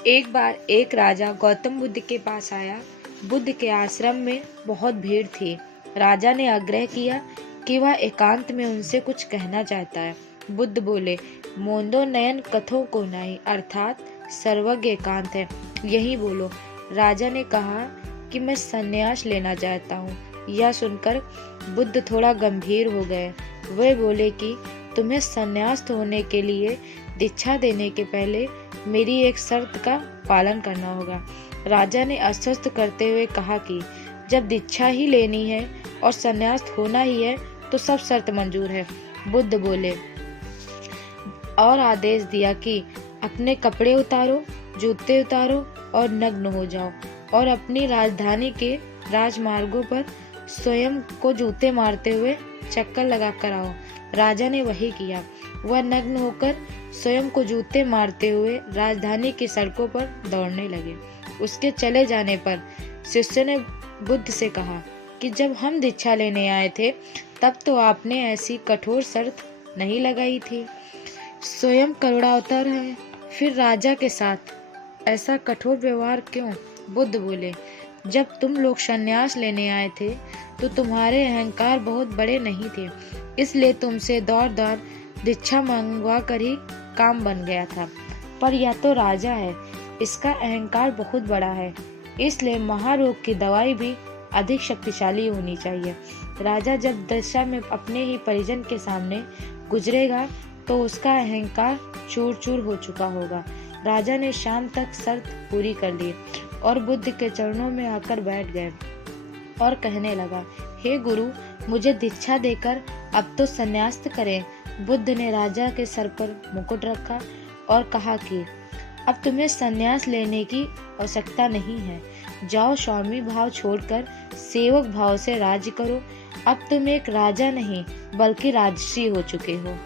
एक बार एक राजा गौतम बुद्ध के पास आया। बुद्ध के आश्रम में बहुत भीड़ थी। राजा ने आग्रह किया कि वह एकांत में उनसे कुछ कहना चाहता है। बुद्ध बोले, मोंदो नयन कथों को नहीं, अर्थात सर्वज्ञ एकांत है, यही बोलो। राजा ने कहा कि मैं संन्यास लेना चाहता हूँ। यह सुनकर बुद्ध थोड़ा गंभीर हो गए। वे बोले कि तुम्हें संन्यास्त होने के लिए दीक्षा देने के पहले मेरी एक शर्त का पालन करना होगा। राजा ने आश्वस्त करते हुए कहा कि जब दीक्षा ही लेनी है और संन्यास्त होना ही है तो सब शर्त मंजूर है। बुद्ध बोले और आदेश दिया कि अपने कपड़े उतारो, जूते उतारो और नग्न हो जाओ और अपनी राजधानी के राजमार्गों पर स्वयं को जूते मारते हुए चक्कर लगा कर आओ। राजा ने वही किया। वह नग्न होकर स्वयं को जूते मारते हुए राजधानी की सड़कों पर दौड़ने लगे। उसके चले जाने पर शिष्य ने बुद्ध से कहा कि जब हम दीक्षा लेने आए थे तब तो आपने ऐसी कठोर शर्त नहीं लगाई थी। स्वयं करुणावतार है, फिर राजा के साथ ऐसा कठोर व्यवहार क्यों? बुद्ध बोले, जब तुम लोग संन्यास लेने आए थे तो तुम्हारे अहंकार बहुत बड़े नहीं थे, इसलिए तुमसे दौड़ दीक्षा मंगवा कर ही काम बन गया था। पर यह तो राजा है, इसका अहंकार बहुत बड़ा है, इसलिए महारोग की दवाई भी अधिक शक्तिशाली होनी चाहिए। राजा जब दशा में अपने ही परिजन के सामने गुजरेगा तो उसका अहंकार चूर चूर हो चुका होगा। राजा ने शाम तक शर्त पूरी कर ली और बुद्ध के चरणों में आकर बैठ गए और कहने लगा, हे गुरु, मुझे दीक्षा देकर अब तो संन्यास्त करें। बुद्ध ने राजा के सर पर मुकुट रखा और कहा कि अब तुम्हें संन्यास लेने की आवश्यकता नहीं है। जाओ, स्वामी भाव छोड़कर सेवक भाव से राज्य करो। अब तुम एक राजा नहीं बल्कि राजर्षि हो चुके हो।